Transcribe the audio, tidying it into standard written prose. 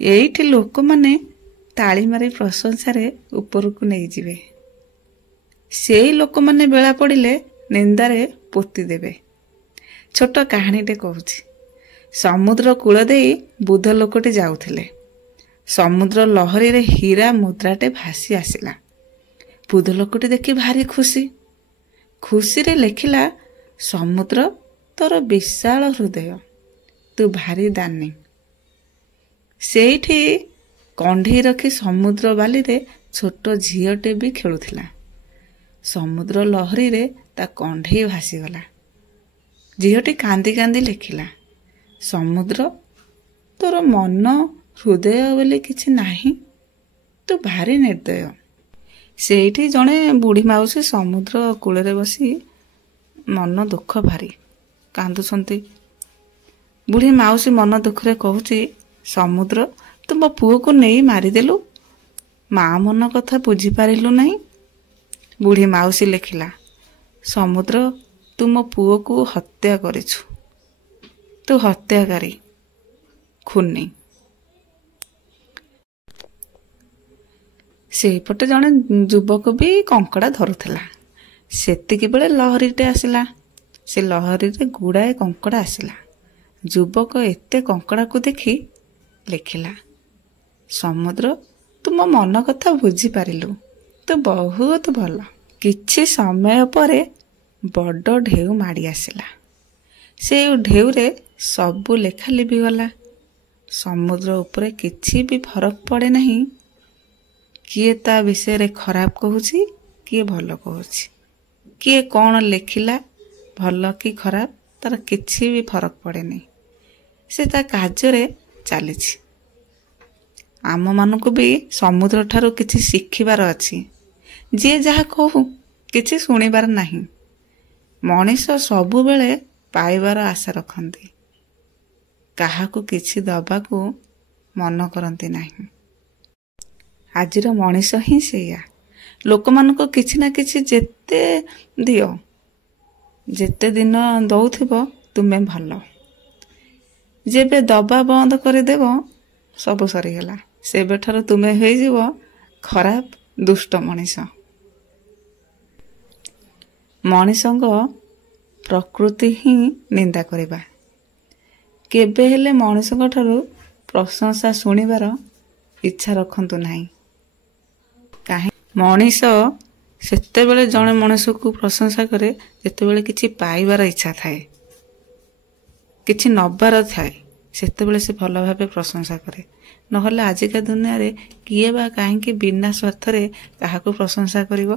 ଏଇଠି ଲୋକମାନେ ତାଳି ମାରି ପ୍ରଶଂସାରେ ଉପରକୁ ନେଇଯିବେ। ସେଇ ଲୋକମାନେ ବେଳା ପଡ଼ିଲେ ନିନ୍ଦାରେ ପୋତି ଦେବେ। ଛୋଟ କାହାଣୀଟେ କହୁଛି। ସମୁଦ୍ର କୂଳ ଦେଇ ବୁଦ୍ଧ ଲୋକଟି ଯାଉଥିଲେ। ସମୁଦ୍ର ଲହରୀରେ ହୀରା ମୁଦ୍ରାଟେ ଭାସି ଆସିଲା। ବୁଦ୍ଧ ଲୋକଟି ଦେଖି ଭାରି ଖୁସିରେ ଲେଖିଲା, ସମୁଦ୍ର ତୋର ବିଶାଳ ହୃଦୟ, ତୁ ଭାରି ଦାନୀ। ସେଇଠି କଣ୍ଢେଇ ରଖି ସମୁଦ୍ର ବାଲିରେ ଛୋଟ ଝିଅଟେ ବି ଖେଳୁଥିଲା। ସମୁଦ୍ର ଲହରୀରେ ତା କଣ୍ଢେଇ ଭାସିଗଲା। ଝିଅଟି କାନ୍ଦି କାନ୍ଦି ଲେଖିଲା, ସମୁଦ୍ର ତୋର ମନ ହୃଦୟ ବୋଲି କିଛି ନାହିଁ, ତୁ ଭାରି ନିର୍ଦ୍ଦୟ। ସେଇଠି ଜଣେ ବୁଢ଼ୀ ମାଉସୀ ସମୁଦ୍ର କୂଳରେ ବସି ମନ ଦୁଃଖ ଭାରି କାନ୍ଦୁଛନ୍ତି। ବୁଢ଼ୀ ମାଉସୀ ମନ ଦୁଃଖରେ କହୁଛି, ସମୁଦ୍ର ତୁ ମୋ ପୁଅକୁ ନେଇ ମାରିଦେଲୁ, ମା ମନ କଥା ବୁଝିପାରିଲୁ ନାହିଁ। ବୁଢ଼ୀ ମାଉସୀ ଲେଖିଲା, ସମୁଦ୍ର ତୁ ମୋ ପୁଅକୁ ହତ୍ୟା କରିଛୁ, ତୁ ହତ୍ୟାକାରୀ, ଖୁନି। ସେଇପଟେ ଜଣେ ଯୁବକ ବି କଙ୍କଡ଼ା ଧରୁଥିଲା। ସେତିକି ବେଳେ ଲହରୀଟେ ଆସିଲା। ସେ ଲହରୀରେ ଗୁଡ଼ାଏ କଙ୍କଡ଼ା ଆସିଲା। ଯୁବକ ଏତେ କଙ୍କଡ଼ାକୁ ଦେଖି ଲେଖିଲା, ସମୁଦ୍ର ତୁ ମୋ ମନ କଥା ବୁଝିପାରିଲୁ, ତୁ ବହୁତ ଭଲ। କିଛି ସମୟ ପରେ ବଡ଼ ଢେଉ ମାଡ଼ି ଆସିଲା। ସେ ଢେଉରେ ସବୁ ଲେଖା ଲିଭିଗଲା। ସମୁଦ୍ର ଉପରେ କିଛି ବି ଫରକ ପଡ଼େ ନାହିଁ। କିଏ ତା ବିଷୟରେ ଖରାପ କହୁଛି, କିଏ ଭଲ କହୁଛି, କିଏ କ'ଣ ଲେଖିଲା ଭଲ କି ଖରାପ, ତାର କିଛି ବି ଫରକ ପଡ଼େନି। ସେ ତା କାର୍ଯ୍ୟରେ ଚାଲିଛି। ଆମମାନଙ୍କୁ ବି ସମୁଦ୍ର ଠାରୁ କିଛି ଶିଖିବାର ଅଛି। ଯିଏ ଯାହା କହୁ କିଛି ଶୁଣିବାର ନାହିଁ। ମଣିଷ ସବୁବେଳେ ପାଇବାର ଆଶା ରଖନ୍ତି, କାହାକୁ କିଛି ଦେବାକୁ ମନ କରନ୍ତି ନାହିଁ। ଆଜିର ମଣିଷ ହିଁ ସେଇଆ। ଲୋକମାନଙ୍କୁ କିଛି ନା କିଛି ଯେତେ ଦିଅ, ଯେତେ ଦିନ ଦଉଥିବ ତୁମେ ଭଲ। ଯେବେ ଦବା ବନ୍ଦ କରିଦେବ ସବୁ ସରିଗଲା। ସେବେଠାରୁ ତୁମେ ହେଇଯିବ ଖରାପ ଦୁଷ୍ଟ ମଣିଷ। ମଣିଷଙ୍କ ପ୍ରକୃତି ହିଁ ନିନ୍ଦା କରିବା। କେବେ ହେଲେ ମଣିଷଙ୍କ ଠାରୁ ପ୍ରଶଂସା ଶୁଣିବାର ଇଚ୍ଛା ରଖନ୍ତୁ ନାହିଁ। ମଣିଷ ସେତେବେଳେ ଜଣେ ମଣିଷକୁ ପ୍ରଶଂସା କରେ ଯେତେବେଳେ କିଛି ପାଇବାର ଇଚ୍ଛା ଥାଏ, କିଛି ନେବାର ଥାଏ, ସେତେବେଳେ ସେ ଭଲ ଭାବେ ପ୍ରଶଂସା କରେ। ନହେଲେ ଆଜିକା ଦୁନିଆରେ କିଏ ବା କାହିଁକି ବିନା ସ୍ୱାର୍ଥରେ କାହାକୁ ପ୍ରଶଂସା କରିବ?